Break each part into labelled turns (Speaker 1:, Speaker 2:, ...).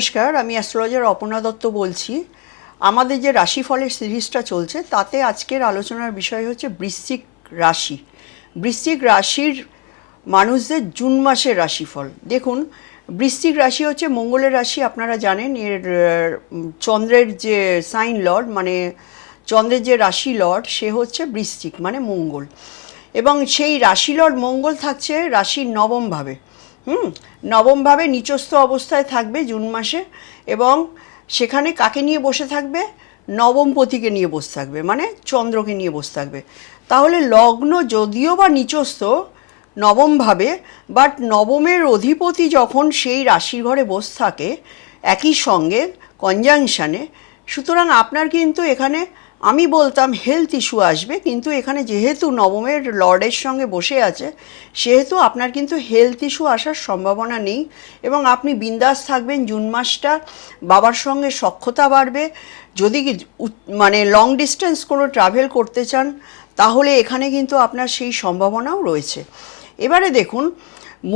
Speaker 1: নমস্কার, আমি অ্যাস্ট্রোলজার অপর্ণা দত্ত বলছি। আমাদের যে রাশিফলের সিরিজটা চলছে, তাতে আজকের আলোচনার বিষয় হচ্ছে বৃশ্চিক রাশি। বৃশ্চিক রাশির মানুষদের জুন মাসের রাশিফল। দেখুন, বৃশ্চিক রাশি হচ্ছে মঙ্গলের রাশি, আপনারা জানেন, এর চন্দ্রের যে সাইন লর্ড মানে চন্দ্রের যে রাশি লর্ড, সে হচ্ছে বৃশ্চিক মানে মঙ্গল। এবং সেই রাশি লর্ড মঙ্গল থাকছে রাশির নবম ভাবে। হুম? নবমভাবে নিচস্থ অবস্থায় থাকবে জুন মাসে এবং সেখানে কাকে নিয়ে বসে থাকবে? নবমপতিকে নিয়ে বসে থাকবে মানে চন্দ্রকে নিয়ে বসে থাকবে। তাহলে লগ্ন যদিও বা নিচস্থ নবমভাবে বাট নবমের অধিপতি যখন সেই রাশির ঘরে বসে থাকে, একই সঙ্গে কনজাংশনে সুতরাং আপনার কিন্তু এখানে আমি বলতাম হেলথ ইস্যু আসবে, কিন্তু এখানে যেহেতু নবমের লর্ডের সঙ্গে বসে আছে, সেহেতু আপনার কিন্তু হেলথ ইস্যু আসার সম্ভাবনা নেই এবং আপনি বিন্দাস থাকবেন জুন মাসটা, বাবার সঙ্গে সক্ষতা বাড়বে, যদি মানে লং ডিস্টেন্স কোনো ট্রাভেল করতে চান, তাহলে এখানে কিন্তু আপনার সেই সম্ভাবনাও রয়েছে। এবারে দেখুন,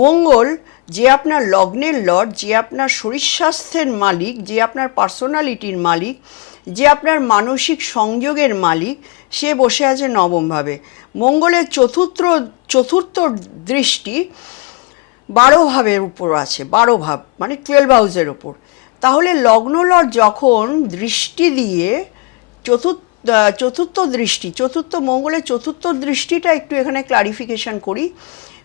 Speaker 1: মঙ্গল যে আপনার লগ্নের লর্ড, যে আপনার শরীর স্বাস্থ্যের মালিক, যে আপনার পার্সোনালিটির মালিক, যে আপনার মানসিক সংযোগের মালিক, সে বসে আছে নবমভাবে। মঙ্গলের চতুর্থ চতুর্থ দৃষ্টি বারো ভাবের উপর আছে বারো ভাব মানে টুয়েলভ হাউসের ওপর তাহলে লগ্ন লর্ড যখন দৃষ্টি দিয়ে চতুর্থ চতুর্থ দৃষ্টি, চতুর্থ মঙ্গলের চতুর্থ দৃষ্টিটা একটু এখানে ক্লারিফিকেশন করি।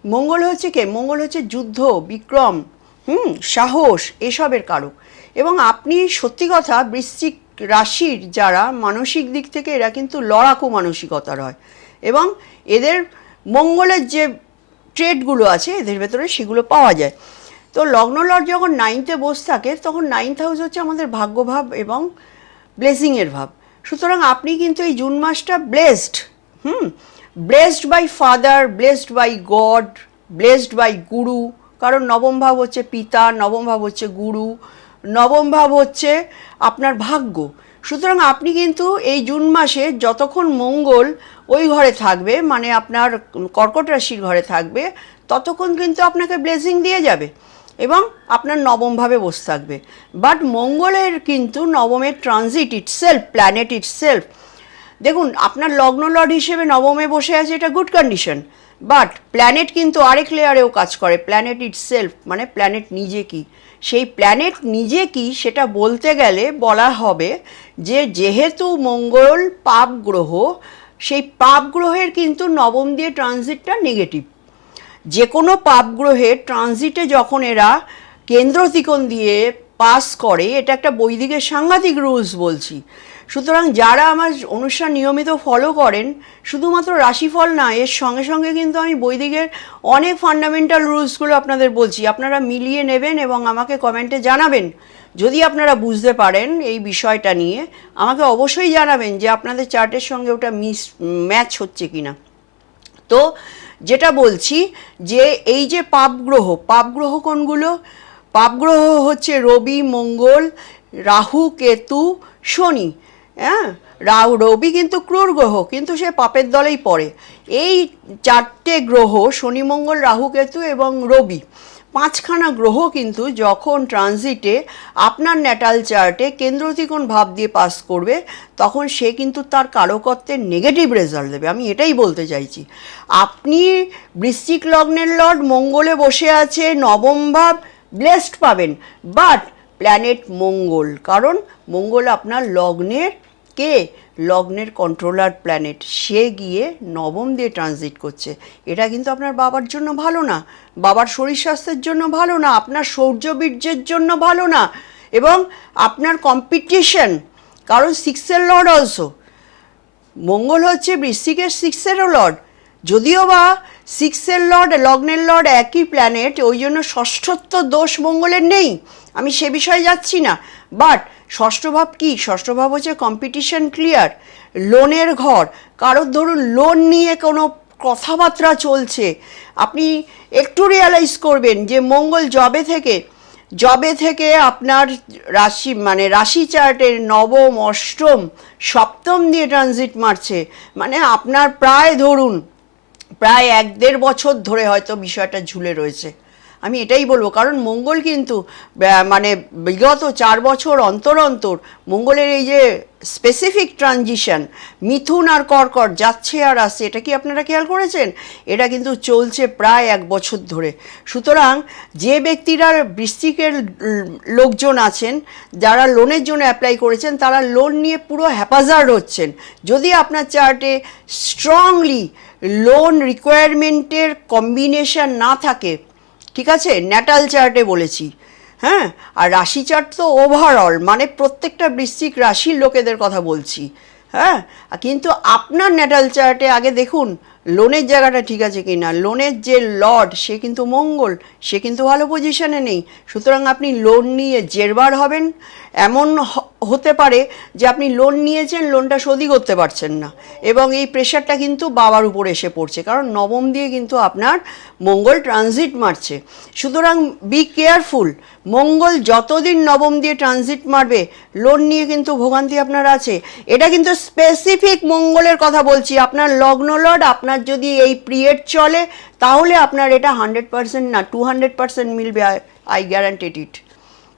Speaker 1: মঙ্গল হচ্ছে কে? মঙ্গল হচ্ছে যুদ্ধ, বিক্রম, হুম, সাহস, এসবের কারক। এবং আপনি সত্যি কথা বৃশ্চিক রাশির যারা মানসিক দিক থেকে এরা কিন্তু লড়াকু মানসিকতার হয়। এবং এদের মঙ্গলের যে ট্রেডগুলো আছে, এদের ভেতরে সেগুলো পাওয়া যায়। তো লগ্ন লর্ড যখন নাইনথে বসে থাকে, তখন নাইন্থ হাউস হচ্ছে আমাদের ভাগ্যভাব এবং ব্লেসিংয়ের ভাব। সুতরাং আপনি কিন্তু এই জুন মাসটা blessed hmm blessed by father blessed by God blessed by guru কারণ নবম ভাব হচ্ছে পিতা, নবম ভাব হচ্ছে গুরু, নবম ভাব হচ্ছে আপনার ভাগ্য। সুতরাং আপনি কিন্তু এই জুন মাসে যতক্ষণ মঙ্গল ওই ঘরে থাকবে মানে আপনার কর্কট রাশির ঘরে থাকবে, ততক্ষণ কিন্তু আপনাকে ব্লেসিং দিয়ে যাবে এবং আপনার নবমভাবে বসে থাকবে। বাট মঙ্গলের কিন্তু নবমের ট্রানজিট ইটসেলফ প্ল্যানেট ইটসেলফ দেখুন, আপনার লগ্ন লর্ড হিসেবে নবমে বসে আছে এটা গুড কন্ডিশন বাট প্ল্যানেট কিন্তু আরেক লেয়ারেও কাজ করে প্ল্যানেট ইট সেলফ মানে প্ল্যানেট নিজে কি। সেই প্ল্যানেট নিজে কি সেটা বলতে গেলে বলা হবে যে যেহেতু মঙ্গল পাপ গ্রহ, সেই পাপ গ্রহের কিন্তু নবম দিয়ে ট্রানজিটটা নেগেটিভ যে কোনো পাপ গ্রহের ট্রানজিটে যখন এরা কেন্দ্র ত্রিকোণ দিয়ে পাস করে, এটা একটা বৈদিকের সাংঘাতিক রুলস বলছি সুতরাং যারা আমার অনুষ্ঠান নিয়মিত ফলো করেন, শুধুমাত্র রাশিফল না, এর সঙ্গে সঙ্গে কিন্তু আমি বৈদিকের অনেক ফান্ডামেন্টাল রুলসগুলো আপনাদের বলছি। আপনারা মিলিয়ে নেবেন এবং আমাকে কমেন্টে জানাবেন। যদি আপনারা বুঝতে পারেন এই বিষয়টা নিয়ে, আমাকে অবশ্যই জানাবেন যে আপনাদের চার্টের সঙ্গে ওটা মিস ম্যাচ হচ্ছে কি না তো যেটা বলছি যে এই যে পাপগ্রহ পাপগ্রহ কোনগুলো? পাপগ্রহ হচ্ছে রবি, মঙ্গল, রাহু, কেতু, শনি। হ্যাঁ? রাহু, রবি কিন্তু ক্রূর গ্রহ, কিন্তু সে পাপের দলেই পড়ে। এই চারটে গ্রহ, শনি, মঙ্গল, রাহু, কেতু এবং রবি, পাঁচখানা গ্রহ কিন্তু যখন ট্রানজিটে আপনার ন্যাটাল চার্টে কেন্দ্র ত্রিকোণ ভাব দিয়ে পাস করবে, তখন সে কিন্তু তার কারকত্বের নেগেটিভ রেজাল্ট দেবে। আমি এটাই বলতে চাইছি। আপনি বৃশ্চিক লগ্নের লর্ড, মঙ্গলে বসে আছে, নবম ভাব ব্লেসড পাবেন। বাট প্ল্যানেট মঙ্গল, কারণ মঙ্গল আপনার লগ্নের কে লগ্নের কন্ট্রোলার প্ল্যানেট সে গিয়ে নবম দিয়ে ট্রানজিট করছে। এটা কিন্তু আপনার বাবার জন্য ভালো না। বাবার শরীর স্বাস্থ্যের জন্য ভালো না। আপনার শৌর্য বীর্যের জন্য ভালো না। এবং আপনার কম্পিটিশন কারণ সিক্সের লর্ড অলসো মঙ্গল হচ্ছে বৃশ্চিকের সিক্সেরও লর্ড যদিও বা সিক্সের লর্ড লগ্নের লর্ড একই প্ল্যানেট ওই জন্য ষষ্ঠত্ব দোষ মঙ্গলের নেই। আমি সে বিষয়ে যাচ্ছি না। বাট ষষ্ঠ ভাব কি? ষষ্ঠ ভাব হচ্ছে কম্পিটিশন ক্লিয়ার লোনের ঘর। কারোর ধরুন লোন নিয়ে কোনো কথাবার্তা চলছে। আপনি একটু রিয়ালাইজ করবেন যে মঙ্গল জবে থেকে জবে থেকে আপনার রাশি মানে রাশি চার্টের নবম, অষ্টম, সপ্তম দিয়ে ট্রানজিট মারছে। মানে আপনার প্রায় ধরুন, প্রায় এক দেড় বছর ধরে হয়তো বিষয়টা ঝুলে রয়েছে। আমি এটাই বলব, কারণ মঙ্গল কিন্তু মানে বিগত চার বছর অন্তর অন্তর মঙ্গলের এই যে স্পেসিফিক ট্রানজিশন মিথুন আর কর্কট যাচ্ছে আর আসছে, এটা কি আপনারা খেয়াল করেছেন? এটা কিন্তু চলছে প্রায় এক বছর ধরে। সুতরাং যে ব্যক্তিরা বৃষ্টিকের লোকজন আছেন, যারা লোনের জন্য অ্যাপ্লাই করেছেন, তারা লোন নিয়ে পুরো হ্যাপাজার্ড হচ্ছেন। যদি আপনার চার্টে স্ট্রংলি লোন রিকোয়ারমেন্টের কম্বিনেশন না থাকে ঠিক আছে? ন্যাটাল চার্টে বলেছি। হ্যাঁ? আর রাশি চার্ট তো ওভারঅল মানে প্রত্যেকটা বৃশ্চিক রাশির লোকেদের কথা বলছি। হ্যাঁ? কিন্তু আপনার ন্যাটাল চার্টে আগে দেখুন, লোনের জায়গাটা ঠিক আছে কি না লোনের যে লর্ড, সে কিন্তু মঙ্গল, সে কিন্তু ভালো পজিশনে নেই। সুতরাং আপনি লোন নিয়ে জেরবার হবেন। এমন হতে পারে যে আপনি লোন নিয়েছেন লোনটা শোধই করতে পারছেন না। এবং এই প্রেশারটা কিন্তু বাবার উপর এসে পড়ছে। কারণ নবম দিয়ে কিন্তু আপনার মঙ্গল ট্রানজিট মারছে। সুতরাং বি কেয়ারফুল মঙ্গল যতদিন নবম দিয়ে ট্রানজিট মারবে লোন নিয়ে কিন্তু ভোগান্তি আপনার আছে। এটা কিন্তু স্পেসিফিক মঙ্গলের কথা বলছি। আপনার লগ্ন লর্ড, আপনার যদি এই পিরিয়ড চলে, তাহলে আপনার এটা হান্ড্রেড পার্সেন্ট না টু হান্ড্রেড পার্সেন্ট মিলবে আই গ্যারান্টেড ইট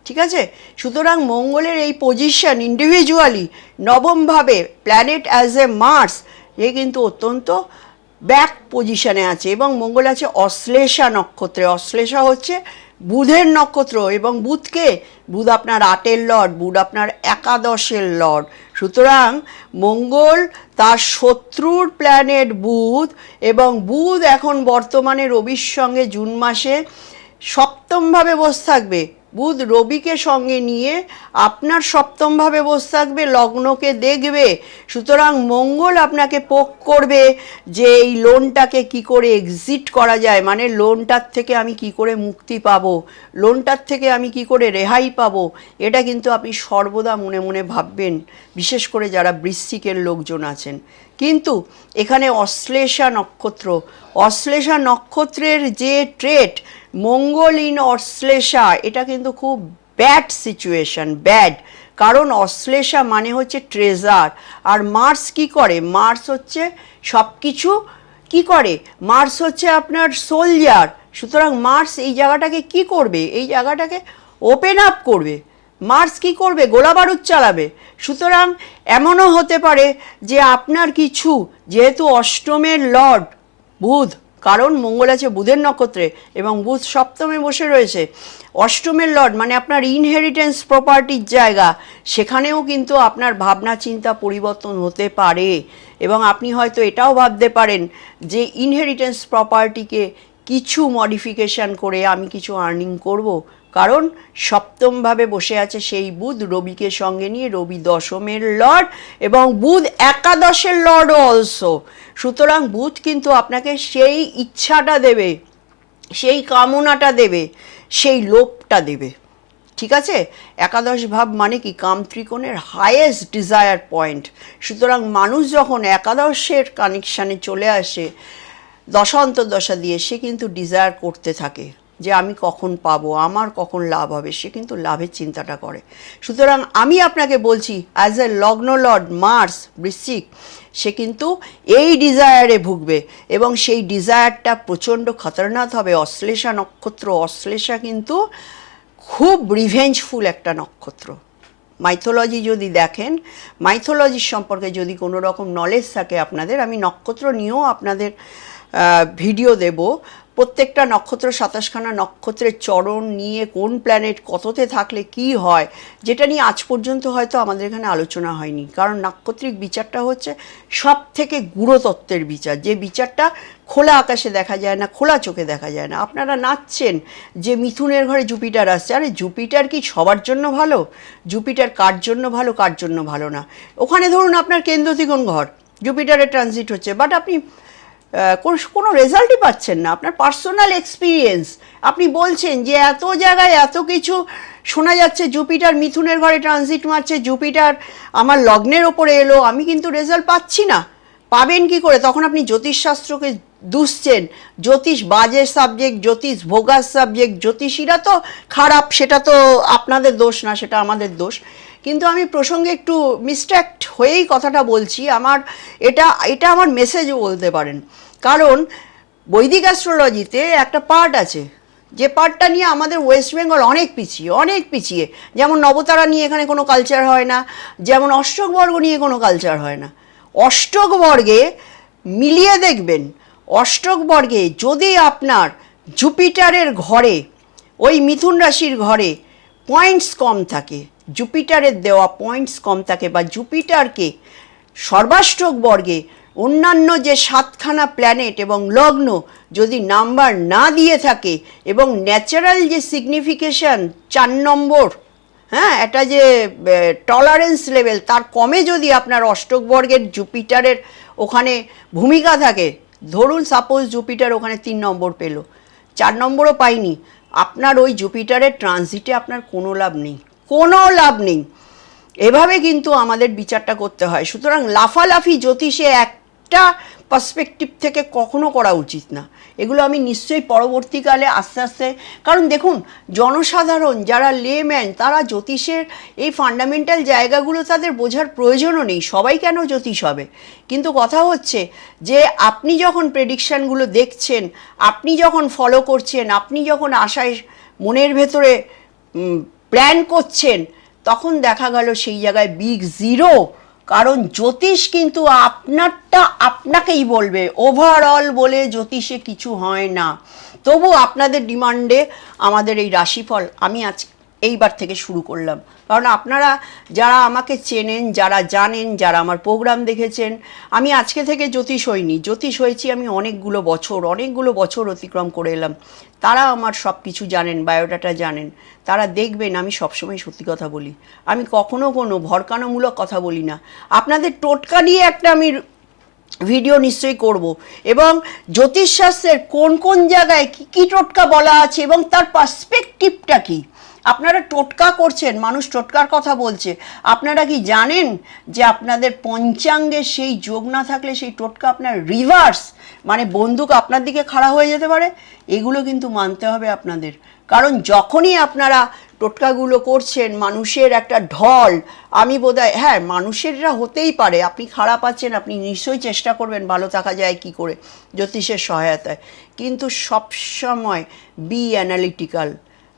Speaker 1: ঠিক আছে? সুতরাং মঙ্গলের এই পজিশন ইন্ডিভিজুয়ালি নবমভাবে প্ল্যানেট অ্যাজ এ মার্স এ কিন্তু অত্যন্ত ব্যাক পজিশনে আছে এবং মঙ্গল আছে অশ্লেষা নক্ষত্রে। অশ্লেষা হচ্ছে বুধের নক্ষত্র এবং বুধকে বুধ আপনার আটের লর্ড বুধ আপনার একাদশের লর্ড সুতরাং মঙ্গল তার শত্রুর প্ল্যানেট বুধ এবং বুধ এখন বর্তমানে রবির সঙ্গে জুন মাসে সপ্তমভাবে বসে থাকবে। বুধ রবিকে সঙ্গে নিয়ে আপনার সপ্তমভাবে বসে থাকবে, লগ্নকে দেখবে। সুতরাং মঙ্গল আপনাকে পোক করবে যে এই লোনটাকে কি করে এক্সিট করা যায়। মানে লোনটার থেকে আমি কি করে মুক্তি পাব? লোনটার থেকে আমি কি করে রেহাই পাব? এটা কিন্তু আপনি সর্বদা মনে মনে ভাববেন, বিশেষ করে যারা বৃশ্চিকের লোকজন আছেন। কিন্তু এখানে অশ্লেষা নক্ষত্র, অশ্লেষা নক্ষত্রের যে ট্রেট মঙ্গল ইন অশ্লেষা, এটা কিন্তু খুব ব্যাড সিচুয়েশন ব্যাড কারণ অশ্লেষা মানে হচ্ছে ট্রেজার আর মার্স কি করে? মার্স হচ্ছে সব কিছু কি করে? মার্স হচ্ছে আপনার সোলজার সুতরাং মার্স এই জায়গাটাকে কি করবে? এই জায়গাটাকে ওপেন আপ করবে। মার্স কি করবে? গোলা বারুদ চালাবে। সুতরাং এমনও হতে পারে যে আপনার কিছু, যেহেতু অষ্টমের লর্ড বুধ কারণ মঙ্গল আছে বুধের নক্ষত্রে এবং বুধ সপ্তমে বসে রয়েছে। অষ্টমের লর্ড মানে আপনার ইনহেরিটেন্স প্রপার্টির জায়গা, সেখানেও কিন্তু আপনার ভাবনা চিন্তা পরিবর্তন হতে পারে। এবং আপনি হয়তো এটাও ভাবতে পারেন যে ইনহেরিটেন্স প্রপার্টিকে কিছু মডিফিকেশান করে আমি কিছু আর্নিং করব। কারণ সপ্তমভাবে বসে আছে সেই বুধ, রবিকে সঙ্গে নিয়ে রবি দশমের লর্ড এবং বুধ একাদশের লর্ডও অলসো। সুতরাং বুধ কিন্তু আপনাকে সেই ইচ্ছাটা দেবে, সেই কামনাটা দেবে, সেই লোভটা দেবে। ঠিক আছে? একাদশ ভাব মানে কি? কাম ত্রিকোণের হাইয়েস্ট ডিজায়ার পয়েন্ট সুতরাং মানুষ যখন একাদশের কানেকশানে চলে আসে দশা দিয়ে সে কিন্তু ডিজায়ার করতে থাকে। যে আমি কখন পাবো, আমার কখন লাভ হবে, সে কিন্তু লাভের চিন্তাটা করে। সুতরাং আমি আপনাকে বলছি অ্যাজ এ লগ্ন লর্ড, মার্স বৃশ্চিক, সে কিন্তু এই ডিজায়ারে ভুগবে এবং সেই ডিজায়ারটা প্রচণ্ড খতরনাক হবে। অশ্লেষা নক্ষত্র, অশ্লেষা কিন্তু খুব রিভেঞ্জফুল একটা নক্ষত্র। মাইথোলজি যদি দেখেন মাইথোলজির সম্পর্কে যদি কোনো রকম নলেজ থাকে আপনাদের, আমি নক্ষত্র নিয়েও আপনাদের ভিডিও দেব। প্রত্যেকটা নক্ষত্র সাতাশখানা নক্ষত্রের চরণ নিয়ে কোন প্ল্যানেট কততে থাকলে কি হয়, যেটা নিয়ে আজ পর্যন্ত হয়তো আমাদের এখানে আলোচনা হয়নি। কারণ নাক্ষত্রিক বিচারটা হচ্ছে সব থেকে গুরুতত্ত্বের বিচার। যে বিচারটা খোলা আকাশে দেখা যায় না, খোলা চোখে দেখা যায় না। আপনারা নাচছেন যে মিথুনের ঘরে জুপিটার আসছে। আরে জুপিটার কি সবার জন্য ভালো? জুপিটার কার জন্য ভালো, কার জন্য ভালো না? ওখানে ধরুন আপনার কেন্দ্রতিকোণ ঘর, জুপিটারের ট্রানজিট হচ্ছে। বাট আপনি কোন- রেজাল্টই পাচ্ছেন না। আপনার পার্সোনাল এক্সপিরিয়েন্স। আপনি বলছেন যে এত জায়গায় এত কিছু শোনা যাচ্ছে, জুপিটার মিথুনের ঘরে ট্রানজিট মারছে, জুপিটার আমার লগ্নের ওপরে এলো, আমি কিন্তু রেজাল্ট পাচ্ছি না। পাবেন কি করে? তখন আপনি জ্যোতিষশাস্ত্রকে দুষছেন। জ্যোতিষ বাজে সাবজেক্ট, জ্যোতিষ ভোগাস সাবজেক্ট, জ্যোতিষীরা তো খারাপ, সেটা তো আপনাদের দোষ না, সেটা আমাদের দোষ। কিন্তু আমি প্রসঙ্গে একটু মিস্ট্যাক্ট হয়েই কথাটা বলছি। আমার এটা এটা আমার মেসেজও বলতে পারেন। কারণ বৈদিক অ্যাস্ট্রোলজিতে একটা পার্ট আছে। যে পার্টটা নিয়ে আমাদের ওয়েস্ট বেঙ্গল অনেক পিছিয়ে অনেক পিছিয়ে। যেমন নবতারা নিয়ে এখানে কোনো কালচার হয় না, যেমন অষ্টকবর্গ নিয়ে কোনো কালচার হয় না। অষ্টকবর্গে মিলিয়ে দেখবেন, অষ্টকবর্গে যদি আপনার জুপিটারের ঘরে, ওই মিথুন রাশির ঘরে পয়েন্টস কম থাকে জুপিটারের দেওয়া পয়েন্টস কম থাকে বা জুপিটারকে সর্বাষ্টক বর্গে অন্যান্য যে সাতখানা প্ল্যানেট এবং লগ্ন যদি নাম্বার না দিয়ে থাকে এবং ন্যাচারাল যে সিগনিফিকেশন চার নম্বর হ্যাঁ এটা যে টলারেন্স লেভেল তার কমে যদি আপনার অষ্টক বর্গের জুপিটারের ওখানে ভূমিকা থাকে, ধরুন সাপোজ জুপিটার ওখানে তিন নম্বর পেল, চার নম্বরও পাইনি, আপনার ওই জুপিটারের ট্রানজিটে আপনার কোনো লাভ নেই। কোনো লাভ নেই। এভাবে কিন্তু আমাদের বিচারটা করতে হয়। সুতরাং লাফালাফি জ্যোতিষে একটা পার্সপেক্টিভ থেকে কখনো করা উচিত না। এগুলো আমি নিশ্চয়ই পরবর্তীকালে আস্তে আস্তে কারণ দেখুন, জনসাধারণ যারা লেম্যান তারা জ্যোতিষের এই ফান্ডামেন্টাল জায়গাগুলো তাদের বোঝার প্রয়োজনও নেই। সবাই কেন জ্যোতিষ হবে? কিন্তু কথা হচ্ছে যে, আপনি যখন প্রেডিকশানগুলো দেখছেন, আপনি যখন ফলো করছেন, আপনি যখন আশায় মনের ভেতরে প্ল্যান করছেন, তখন দেখা গেল সেই জায়গায় বিগ জিরো। কারণ জ্যোতিষ কিন্তু আপনারটা আপনাকেই বলবে। ওভারঅল বলে জ্যোতিষে কিছু হয় না। তবু আপনাদের ডিমান্ডে আমাদের এই রাশিফল, আমি আজ এইবার থেকে শুরু করলাম। কারণ আপনারা যারা আমাকে চেনেন, যারা জানেন, যারা আমার প্রোগ্রাম দেখেছেন, আমি আজকে থেকে জ্যোতিষ হইনি। জ্যোতিষ হয়েছি আমি অনেকগুলো বছর অনেকগুলো বছর অতিক্রম করে এলাম। তারা আমার সব কিছু জানেন বায়োডাটা জানেন। তারা দেখবেন আমি সবসময় সত্যি কথা বলি। আমি কখনো কোনো ভরকানোমূলক কথা বলি না। আপনাদের টোটকা নিয়ে একটা আমি ভিডিও নিশ্চয়ই করব। এবং জ্যোতিষশাস্ত্রের কোন কোন জায়গায় কী কী টোটকা বলা আছে এবং তার পার্সপেক্টিভটা কী? আপনারা টোটকা করছেন, মানুষ টোটকার কথা বলছে। আপনারা কি জানেন যে আপনাদের পঞ্চাঙ্গে সেই যোগ না থাকলে সেই টোটকা আপনার রিভার্স মানে বন্দুক আপনার দিকে খাড়া হয়ে যেতে পারে? এগুলো কিন্তু মানতে হবে আপনাদের। কারণ যখনই আপনারা টোটকাগুলো করছেন, মানুষের একটা ঢল, আমি বোধহয় হ্যাঁ মানুষেররা হতেই পারে। আপনি খারাপ আছেন আপনি নিশ্চয়ই চেষ্টা করবেন ভালো থাকা যায় কি করে, জ্যোতিষের সহায়তায়। কিন্তু সবসময় বি অ্যানালিটিক্যাল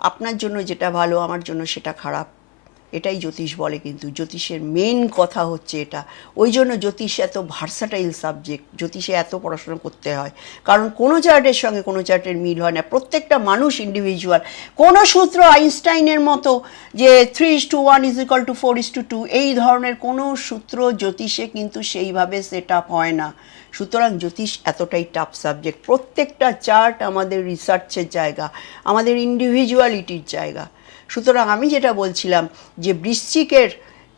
Speaker 1: আপনার জন্য যেটা ভালো, আমার জন্য সেটা খারাপ। এটাই জ্যোতিষ বলে কিন্তু। জ্যোতিষের মেন কথা হচ্ছে এটা। ওই জন্য জ্যোতিষ এত ভার্সাটাইল সাবজেক্ট জ্যোতিষে এত পড়াশোনা করতে হয়। কারণ কোনো চার্টের সঙ্গে কোনো চার্টের মিল হয় না। প্রত্যেকটা মানুষ ইন্ডিভিজুয়াল কোনো সূত্র আইনস্টাইনের মতো যে three is to one is equal to four is to two এই ধরনের কোনো সূত্র জ্যোতিষে কিন্তু সেইভাবে সেট আপ হয় না। সুতরাং জ্যোতিষ এতটাই টাফ সাবজেক্ট প্রত্যেকটা চার্ট আমাদের রিসার্চের জায়গা, আমাদের ইন্ডিভিজুয়ালিটির জায়গা। সুতরাং আমি যেটা বলছিলাম যে বৃশ্চিকের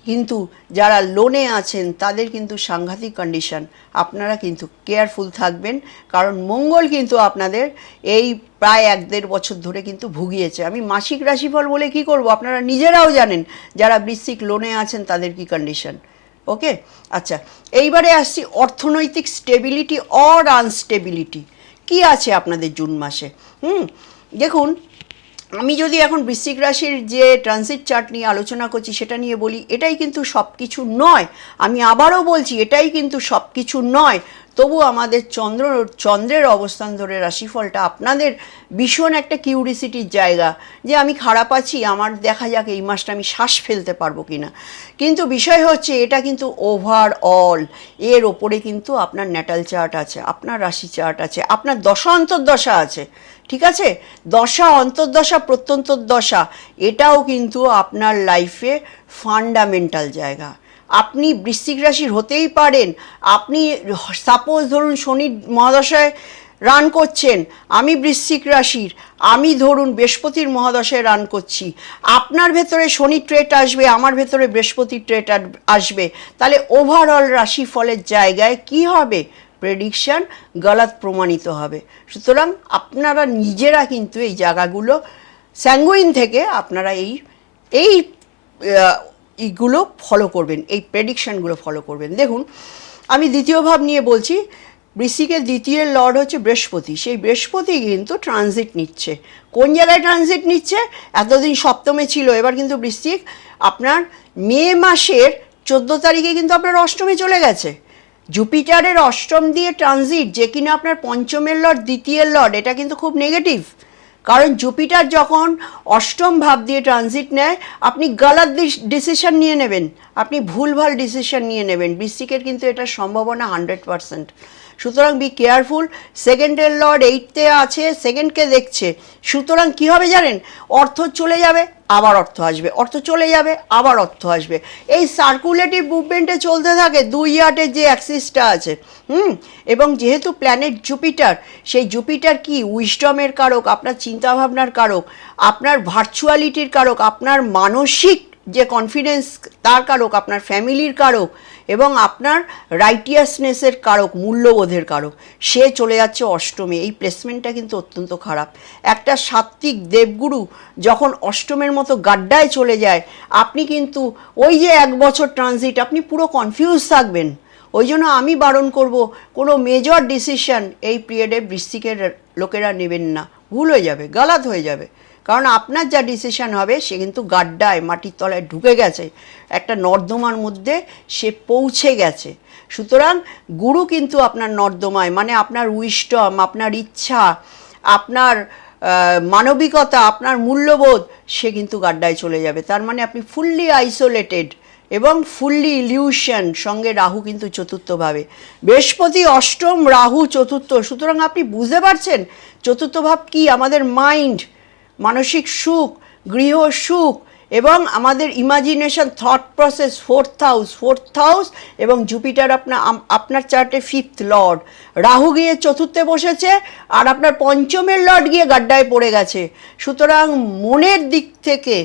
Speaker 1: কিন্তু যারা লোনে আছেন, তাদের কিন্তু সাংঘাতিক কন্ডিশন আপনারা কিন্তু কেয়ারফুল থাকবেন, কারণ মঙ্গল কিন্তু আপনাদের এই প্রায় এক দেড় বছর ধরে কিন্তু ভুগিয়েছে। আমি মাসিক রাশিফল বলে কি করব? আপনারা নিজেরাও জানেন, যারা বৃশ্চিক লোনে আছেন, তাদের কি কন্ডিশন ওকে আচ্ছা এইবারে আসছি অর্থনৈতিক স্টেবিলিটি অর আনস্টেবিলিটি কি আছে আপনাদের জুন মাসে? হুম? দেখুন, আমি যদি এখন বৃশ্চিক রাশির যে ট্রানজিট চার্ট নিয়ে আলোচনা করছি, সেটা নিয়ে বলি, এটাই কিন্তু সব কিছু নয়। আমি আবারও বলছি, এটাই কিন্তু সব কিছু নয়। তবু আমাদের চন্দ্র, চন্দ্রের অবস্থান ধরে রাশিফলটা আপনাদের ভীষণ একটা কিউরিসিটির জায়গা যে আমি খারাপ আছি, আমার দেখা যাক এই মাসটা আমি শ্বাস ফেলতে পারব কি না কিন্তু বিষয় হচ্ছে এটা কিন্তু ওভারঅল এর ওপরে কিন্তু আপনার ন্যাটাল চার্ট আছে, আপনার রাশি চার্ট আছে, আপনার দশা অন্তর্দশা আছে, ঠিক আছে? দশা অন্তর্দশা প্রত্যন্তর দশা এটাও কিন্তু আপনার লাইফে ফান্ডামেন্টাল জায়গা। আপনি বৃশ্চিক রাশির হতেই পারেন। আপনি সাপোজ ধরুন শনির মহাদশায় রান করছেন, আমি বৃশ্চিক রাশির, আমি ধরুন বৃহস্পতির মহাদশায় রান করছি। আপনার ভেতরে শনি ট্রেট আসবে, আমার ভেতরে বৃহস্পতির ট্রেট আসবে। তাহলে ওভারঅল রাশি ফলের জায়গায় কি হবে? প্রেডিকশান গলাত প্রমাণিত হবে। সুতরাং আপনারা নিজেরা কিন্তু এই জায়গাগুলো স্যাঙ্গুইন থেকে আপনারা এই এই এইগুলো ফলো করবেন, এই প্রেডিকশানগুলো ফলো করবেন। দেখুন, আমি দ্বিতীয় ভাব নিয়ে বলছি বৃশ্চিকের দ্বিতীয় লর্ড হচ্ছে বৃহস্পতি, সেই বৃহস্পতি কিন্তু ট্রানজিট নিচ্ছে। কোন জায়গায় ট্রানজিট নিচ্ছে? এতদিন সপ্তমে ছিল, এবার কিন্তু বৃশ্চিক, আপনার মে মাসের চোদ্দ তারিখে কিন্তু আপনার অষ্টমে চলে গেছে। জুপিটারের অষ্টম দিয়ে ট্রানজিট যে কিনা আপনার পঞ্চমের লর্ড দ্বিতীয় লর্ড এটা কিন্তু খুব নেগেটিভ কারণ জুপিটার যখন অষ্টম ভাব দিয়ে ট্রানজিট নেয়, আপনি গালাত ডিসিশন নিয়ে নেবেন। আপনি ভুলভাল ডিসিশন নিয়ে নেবেন। বৃশ্চিকের কিন্তু এটা সম্ভাবনা হান্ড্রেড পারসেন্ট সুতরাং বি কেয়ারফুল সেকেন্ডের লর্ড এইটতে আছে সেকেন্ডকে দেখছে। সুতরাং কী হবে জানেন? অর্থ চলে যাবে, আবার অর্থ আসবে। অর্থ চলে যাবে, আবার অর্থ আসবে। এই সার্কুলেটিভ মুভমেন্টে চলতে থাকে দুই ইয়ার্টের যে অ্যাক্সিসটা আছে, হুম? এবং যেহেতু প্ল্যানেট জুপিটার সেই জুপিটার কি? উইস্টমের কারক, আপনার চিন্তাভাবনার কারক, আপনার ভার্চুয়ালিটির কারক, আপনার মানসিক যে কনফিডেন্স তার কারক, আপনার ফ্যামিলির কারক এবং আপনার রাইটিয়াসনেসের কারক, মূল্যবোধের কারক, সে চলে যাচ্ছে অষ্টমে। এই প্লেসমেন্টটা কিন্তু অত্যন্ত খারাপ। একটা সাত্ত্বিক দেবগুরু যখন অষ্টমের মতো গাড্ডায় চলে যায়, আপনি কিন্তু ওই যে এক বছর ট্রানজিট আপনি পুরো কনফিউজ থাকবেন। ওই জন্য আমি বারণ করব, কোনো মেজর ডিসিশন এই পিরিয়ডে বৃশ্চিকের লোকেরা নেবেন না। ভুল হয়ে যাবে, গালাত হয়ে যাবে। কারণ আপনার যা ডিসিশন হবে, সে কিন্তু গাড্ডায়, মাটির তলায় ঢুকে গেছে। একটা নর্দমার মধ্যে সে পৌঁছে গেছে। সুতরাং গুরু কিন্তু আপনার নর্দমায় মানে আপনার উইস্টম আপনার ইচ্ছা, আপনার মানবিকতা, আপনার মূল্যবোধ, সে কিন্তু গাড্ডায় চলে যাবে। তার মানে আপনি ফুললি আইসোলেটেড এবং ফুললি ইলিউশন সঙ্গে রাহু কিন্তু চতুর্থভাবে। বৃহস্পতি অষ্টম রাহু চতুর্থ। সুতরাং আপনি বুঝতে পারছেন, চতুর্থ ভাব কি? আমাদের মাইন্ড মানসিক সুখ, গৃহ সুখ এবং আমাদের imagination thought process fourth house fourth house এবং জুপিটার আপনার আপনার চার্টে ফিফথ লর্ড রাহু গিয়ে চতুর্থে বসেছে আর আপনার পঞ্চমের লর্ড গিয়ে গাড্ডায় পড়ে গেছে। সুতরাং মনের দিক থেকে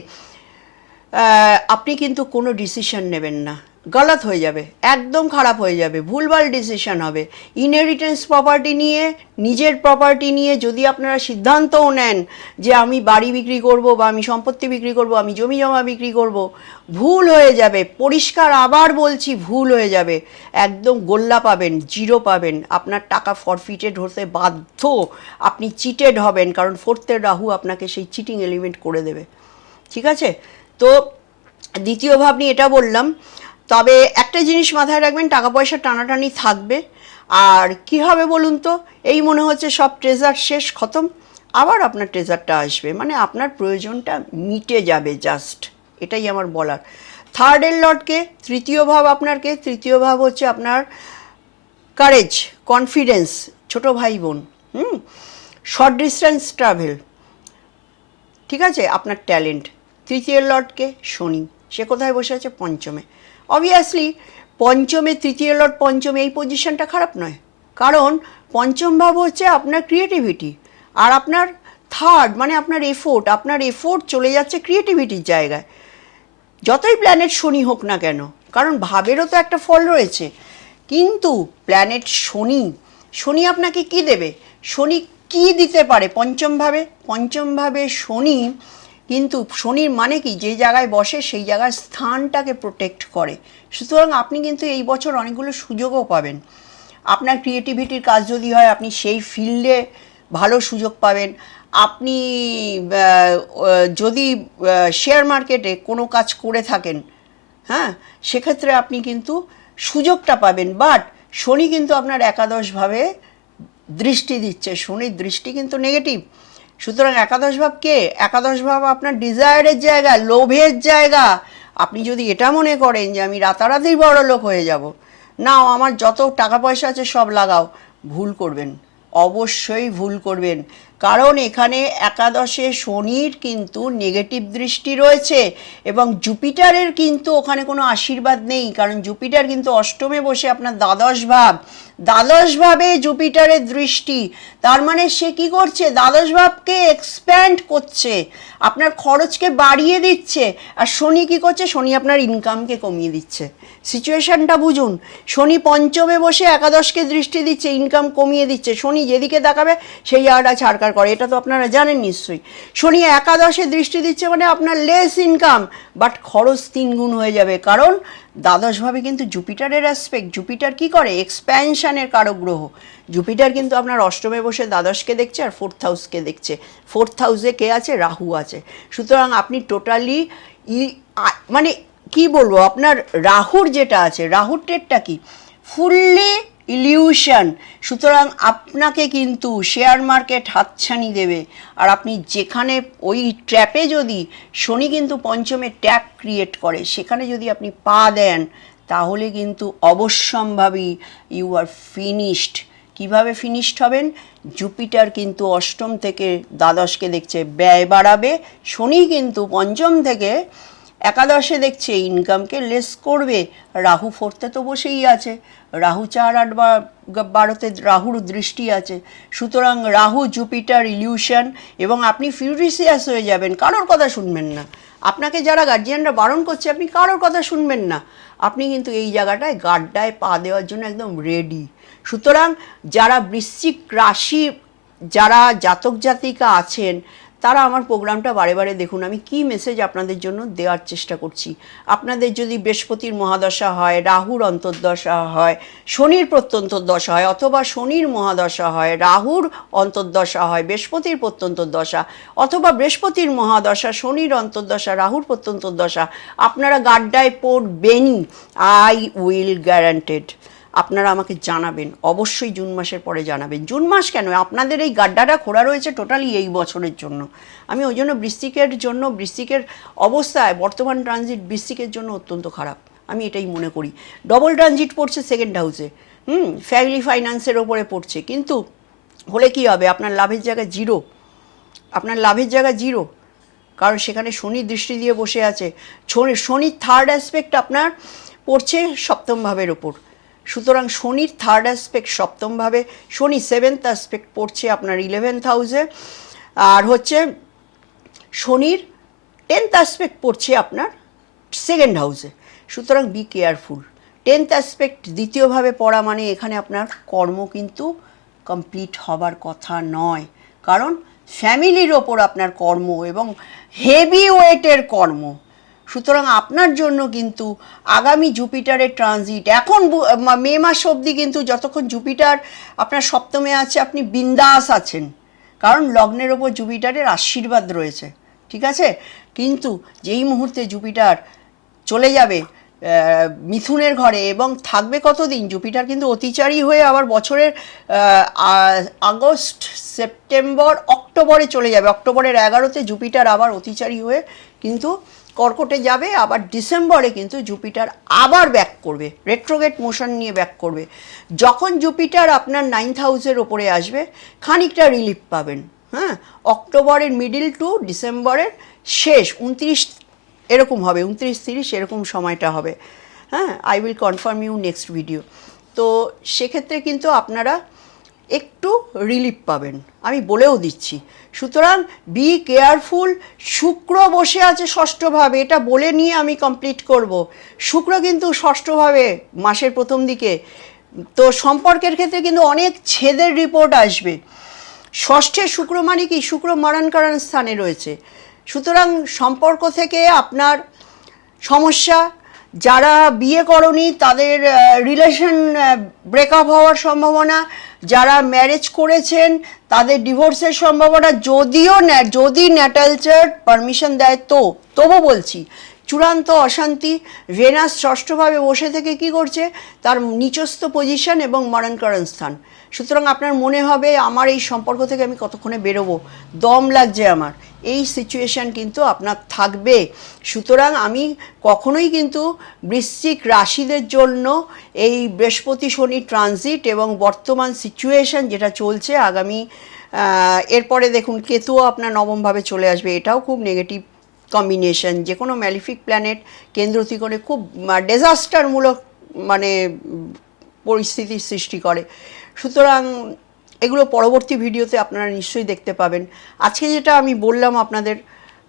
Speaker 1: আপনি কিন্তু কোনো ডিসিশন নেবেন না। গলত হয়ে যাবে, একদম খারাপ হয়ে যাবে, ভুলভাল ডিসিশন হবে। ইনহেরিটেন্স প্রপার্টি নিয়ে, নিজের প্রপার্টি নিয়ে যদি আপনারা সিদ্ধান্তও নেন যে আমি বাড়ি বিক্রি করব বা আমি সম্পত্তি বিক্রি করব, আমি জমি জমা বিক্রি করব, ভুল হয়ে যাবে, পরিষ্কার আবার বলছি ভুল হয়ে যাবে। একদম গোল্লা পাবেন, জিরো পাবেন। আপনার টাকা ফরফিটেড হতে বাধ্য, আপনি চিটেড হবেন, কারণ ফোর্থের রাহু আপনাকে সেই চিটিং এলিমেন্ট করে দেবে। ঠিক আছে? তো দ্বিতীয় ভাব নিয়ে এটা বললাম তবে একটা জিনিস মাথায় রাখবেন টাকা পয়সা টানাটানি থাকবে। আর কি হবে বলুন তো? এই মনে হচ্ছে সব ট্রেজার শেষ, খতম। আবার আপনার ট্রেজারটা আসবে। মানে আপনার প্রয়োজনটা মিটে যাবে জাস্ট এটাই আমার বলার। থার্ড এর লটকে তৃতীয় ভাব আপনার কে তৃতীয় ভাব হচ্ছে আপনার কারেজ কনফিডেন্স ছোট ভাই বোন, হুম? শর্ট ডিস্টেন্স ট্রাভেল ঠিক আছে? আপনার ট্যালেন্ট তৃতীয় লর্ডকে শনি। সে কোথায় বসে আছে? পঞ্চমে। অবভিয়াসলি পঞ্চমে, তৃতীয় লর্ড পঞ্চমে এই পজিশনটা খারাপ নয়। কারণ পঞ্চম ভাব হচ্ছে আপনার ক্রিয়েটিভিটি আর আপনার থার্ড মানে আপনার এফোর্ট আপনার এফোর্ট চলে যাচ্ছে ক্রিয়েটিভিটির জায়গায়। যতই প্ল্যানেট শনি হোক না কেন, কারণ ভাবেরও তো একটা ফল রয়েছে। কিন্তু প্ল্যানেট শনি শনি আপনাকে কি দেবে? শনি কি দিতে পারে পঞ্চম ভাবে? পঞ্চম ভাবে শনি কিন্তু শনির মানে কি? যে জায়গায় বসে সেই জায়গার স্থানটাকে প্রোটেক্ট করে। সুতরাং আপনি কিন্তু এই বছর অনেকগুলো সুযোগও পাবেন। আপনার ক্রিয়েটিভিটির কাজ যদি হয়, আপনি সেই ফিল্ডে ভালো সুযোগ পাবেন। আপনি যদি শেয়ার মার্কেটে কোনো কাজ করে থাকেন হ্যাঁ? সেক্ষেত্রে আপনি কিন্তু সুযোগটা পাবেন। বাট শনি কিন্তু আপনার একাদশভাবে দৃষ্টি দিচ্ছে। শনির দৃষ্টি কিন্তু নেগেটিভ সুতরাং একাদশ ভাব কে? একাদশ ভাব আপনার ডিজায়ারের জায়গা, লোভের জায়গা। আপনি যদি এটা মনে করেন যে আমি রাতারাতি বড় লোক হয়ে যাব, নাও আমার যত টাকা পয়সা আছে সব লাগাও। ভুল করবেন, অবশ্যই ভুল করবেন। কারণ এখানে একাদশে শনির কিন্তু নেগেটিভ দৃষ্টি রয়েছে এবং জুপিটারের কিন্তু ওখানে কোনো আশীর্বাদ নেই। কারণ জুপিটার কিন্তু অষ্টমে বসে আপনার দ্বাদশ ভাব। দ্বাদশ ভাবে জুপিটারের দৃষ্টি। তার মানে সে কি করছে? দ্বাদশ ভাবকে এক্সপ্যান্ড করছে। আপনার খরচকে বাড়িয়ে দিচ্ছে। আর শনি কি করছে? শনি আপনার ইনকামকে কমিয়ে দিচ্ছে। সিচুয়েশনটা বুঝুন। শনি পঞ্চমে বসে একাদশকে দৃষ্টি দিচ্ছে ইনকাম কমিয়ে দিচ্ছে। শনি যেদিকে তাকাবে, সেই জায়গাটা ছাড়কার করে। এটা তো আপনারা জানেন নিশ্চয়ই। শনি একাদশে দৃষ্টি দিচ্ছে মানে আপনার লেস ইনকাম বাট খরচ তিন গুণ হয়ে যাবে। কারণ দ্বাদশভাবে কিন্তু জুপিটারের অ্যাসপেক্ট জুপিটার কি করে? এক্সপ্যানশানের কারক গ্রহ জুপিটার কিন্তু আপনার অষ্টমে বসে দ্বাদশকে দেখছে আর ফোর্থ হাউসকে দেখছে। ফোর্থ হাউসে কে আছে? রাহু আছে। সুতরাং আপনি টোটালি ই মানে কি বলব? আপনার রাহুর যেটা আছে, রাহুর টেটটা কি? Fully illusion. সুতরাং আপনাকে কিন্তু শেয়ার মার্কেট হাতছানি দেবে। আর আপনি যেখানে ওই ট্র্যাপে যদি শনি কিন্তু পঞ্চমে ট্যাপ ক্রিয়েট করে, সেখানে যদি আপনি পা দেন, তাহলে কিন্তু অবশ্যম্ভাবী ইউ আর ফিনিশড। কীভাবে ফিনিশড হবেন? জুপিটার কিন্তু অষ্টম থেকে দ্বাদশকে দেখছে ব্যয় বাড়াবে। শনি কিন্তু পঞ্চম থেকে একাদশে দেখছে ইনকামকে লেস করবে। রাহু ফোর্থে তো বসেই আছে। রাহু চার আট বারোতে রাহুর দৃষ্টি আছে। সুতরাং রাহু জুপিটার ইলিউশন এবং আপনি ফিউরিসিয়াস হয়ে যাবেন। কারোর কথা শুনবেন না। আপনাকে যারা গার্জিয়ানরা বারণ করছে, আপনি কারোর কথা শুনবেন না। আপনি কিন্তু এই জায়গাটায় গাড্ডায় পা দেওয়ার জন্য একদম রেডি সুতরাং যারা বৃশ্চিক রাশি, যারা জাতক জাতিকা আছেন তারা আমার প্রোগ্রামটা বারে বারে দেখুন, আমি কি মেসেজ আপনাদের জন্য দেওয়ার চেষ্টা করছি। আপনাদের যদি বৃহস্পতির মহাদশা হয়, রাহুর অন্তর্দশা হয়, শনির প্রত্যন্তর্দশা হয়, অথবা শনির মহাদশা হয়, রাহুর অন্তর্দশা হয়, বৃহস্পতির প্রত্যন্তর্দশা অথবা বৃহস্পতির মহাদশা, শনির অন্তর্দশা, রাহুর প্রত্যন্তর্দশা আপনারা গাড্ডায় পড়বেনই আই উইল গ্যারান্টেড আপনারা আমাকে জানাবেন। অবশ্যই জুন মাসের পরে জানাবেন। জুন মাস কেন? আপনাদের এই গাড্ডাটা খোলা রয়েছে টোটালি এই বছরের জন্য। আমি ওই জন্য বৃশ্চিকের জন্য, বৃশ্চিকের অবস্থায়, বর্তমান ট্রানজিট বৃষ্টিকের জন্য অত্যন্ত খারাপ। আমি এটাই মনে করি। ডবল ট্রানজিট পড়ছে সেকেন্ড হাউসে হুম ফ্যামিলি ফাইন্যান্সের ওপরে পড়ছে। কিন্তু হলে কি হবে? আপনার লাভের জায়গা জিরো আপনার লাভের জায়গা জিরো কারণ সেখানে শনি দৃষ্টি দিয়ে বসে আছে। শনি, শনির থার্ড অ্যাসপেক্ট আপনার পড়ছে সপ্তম ভাবের ওপর। সুতরাং শনির থার্ড অ্যাসপেক্ট সপ্তমভাবে, শনি সেভেন্থ অ্যাসপেক্ট পড়ছে আপনার ইলেভেন্থ হাউসে আর হচ্ছে শনির টেন্থ অ্যাসপেক্ট পড়ছে আপনার সেকেন্ড হাউসে সুতরাং বি কেয়ারফুল টেন্থ অ্যাসপেক্ট দ্বিতীয়ভাবে পড়া মানে এখানে আপনার কর্ম কিন্তু কমপ্লিট হবার কথা নয়। কারণ ফ্যামিলির ওপর আপনার কর্ম এবং হেভি ওয়েটের কর্ম। সুতরাং আপনার জন্য কিন্তু আগামী জুপিটারের ট্রানজিট এখন মে মাস অবধি কিন্তু যতক্ষণ জুপিটার আপনার সপ্তমে আছে, আপনি বিন্দাস আছেন। কারণ লগ্নের ওপর জুপিটারের আশীর্বাদ রয়েছে, ঠিক আছে? কিন্তু যেই মুহূর্তে জুপিটার চলে যাবে মিথুনের ঘরে এবং থাকবে কতদিন? জুপিটার কিন্তু অতিচারী হয়ে আবার বছরের আগস্ট, সেপ্টেম্বর, অক্টোবরে চলে যাবে। অক্টোবরের এগারোতে জুপিটার আবার অতিচারী হয়ে কিন্তু কর্কটে যাবে, আবার ডিসেম্বরে কিন্তু জুপিটার আবার ব্যাক করবে রেট্রোগেট মোশন নিয়ে ব্যাক করবে। যখন জুপিটার আপনার নাইন্থ হাউসের ওপরে আসবে, খানিকটা রিলিফ পাবেন হ্যাঁ? অক্টোবরের মিডিল টু ডিসেম্বরের শেষ, উনত্রিশ এরকম হবে, উনত্রিশ তিরিশ এরকম সময়টা হবে হ্যাঁ? I will confirm you next video তো সেক্ষেত্রে কিন্তু আপনারা একটু রিলিফ পাবেন। আমি বলেও দিচ্ছি সুতরাং বি কেয়ারফুল শুক্র বসে আছে ষষ্ঠভাবে, এটা বলে নিয়ে আমি কমপ্লিট করব। শুক্র কিন্তু ষষ্ঠভাবে, মাসের প্রথম দিকে। তো সম্পর্কের ক্ষেত্রে কিন্তু অনেক ছেদের রিপোর্ট আসবে। ষষ্ঠে শুক্র মানে কি? শুক্র মারান কারণ স্থানে রয়েছে। সুতরাং সম্পর্ক থেকে আপনার সমস্যা যারা বিয়ে করনি তাদের রিলেশন ব্রেকআপ হওয়ার সম্ভাবনা, যারা ম্যারেজ করেছেন তাদের ডিভোর্সের সম্ভাবনা, যদিও যদি ন্যাটাল চার্ট পারমিশন দেয় তো, তবু বলছি, চূড়ান্ত অশান্তি ভেনাস ষষ্ঠভাবে বসে থেকে কি করছে? তার নিচস্থ পজিশন এবং মরণকরণ স্থান। সুতরাং আপনার মনে হবে, আমার এই সম্পর্ক থেকে আমি কতক্ষণে বেরোবো? দম লাগছে আমার। এই সিচুয়েশান কিন্তু আপনার থাকবে। সুতরাং আমি কখনোই কিন্তু বৃশ্চিক রাশিদের জন্য এই বৃহস্পতি শনি ট্রানজিট এবং বর্তমান সিচুয়েশান যেটা চলছে আগামী এরপরে দেখুন কেতুও আপনার নবমভাবে চলে আসবে। এটাও খুব নেগেটিভ কম্বিনেশন যে কোনো ম্যালিফিক প্ল্যানেট কেন্দ্র ত্রিকোণে খুব ডেজাস্টারমূলক মানে পরিস্থিতির সৃষ্টি করে। সুতরাং এগুলো পরবর্তী ভিডিওতে আপনারা নিশ্চয়ই দেখতে পাবেন। আজকে যেটা আমি বললাম আপনাদের,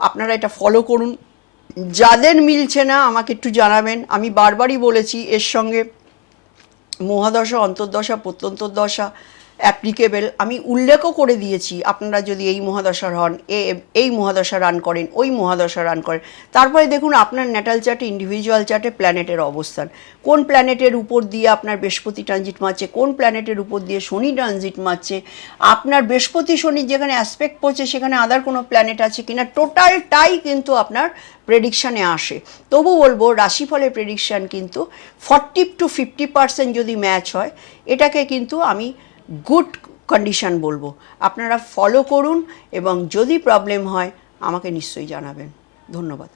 Speaker 1: আপনারা এটা ফলো করুন। যাদের মিলছে না, আমাকে একটু জানাবেন। আমি বারবারই বলেছি, এর সঙ্গে মহাদশা, অন্তর্দশা প্রত্যন্তর্দশা অ্যাপ্লিকেবল আমি উল্লেখও করে দিয়েছি, আপনারা যদি এই মহাদশার হন, এ- এই মহাদশা রান করেন, ওই মহাদশা রান করেন। তারপরে দেখুন, আপনার ন্যাটাল চার্টে ইন্ডিভিজুয়াল চার্টে প্ল্যানেটের অবস্থান। কোন প্ল্যানেটের উপর দিয়ে আপনার বৃহস্পতি ট্রানজিট মারছে, কোন প্ল্যানেটের উপর দিয়ে শনি ট্রানজিট মারছে, আপনার বৃহস্পতি শনির যেখানে অ্যাসপেক্ট পড়ছে, সেখানে আদার কোনো প্ল্যানেট আছে কিনা টোটালটাই কিন্তু আপনার প্রেডিকশানে আসে। তবু বলব, রাশিফলের প্রেডিকশান কিন্তু ফর্টি টু ফিফটি পার্সেন্ট যদি ম্যাচ হয়, এটাকে কিন্তু আমি গুড কন্ডিশন বলব। আপনারা ফলো করুন এবং যদি প্রবলেম হয় আমাকে নিশ্চয়ই জানাবেন। ধন্যবাদ।